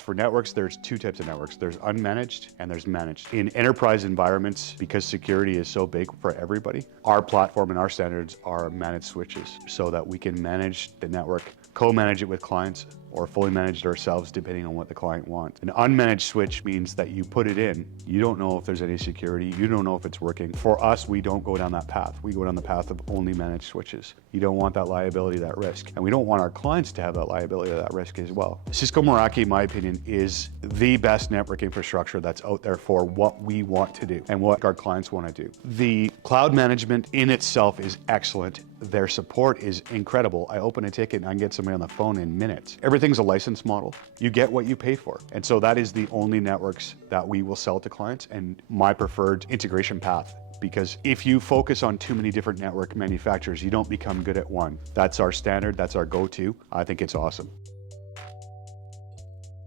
For networks, there's two types of networks. There's unmanaged and there's managed. In enterprise environments, because security is so big for everybody, our platform and our standards are managed switches so that we can manage the network, co-manage it with clients, or fully manage it ourselves depending on what the client wants. An unmanaged switch means that you put it in, you don't know if there's any security, you don't know if it's working. For us, we don't go down that path. We go down the path of only managed switches. You don't want that liability, that risk. And we don't want our clients to have that liability or that risk as well. Cisco Meraki, in my opinion, is the best network infrastructure that's out there for what we want to do and what our clients want to do. The cloud management in itself is excellent. Their support is incredible. I open a ticket and I can get somebody on the phone in minutes. Everything's a license model. You get what you pay for. And so that is the only networks that we will sell to clients and my preferred integration path. Because if you focus on too many different network manufacturers, you don't become good at one. That's our standard, that's our go-to. I think it's awesome.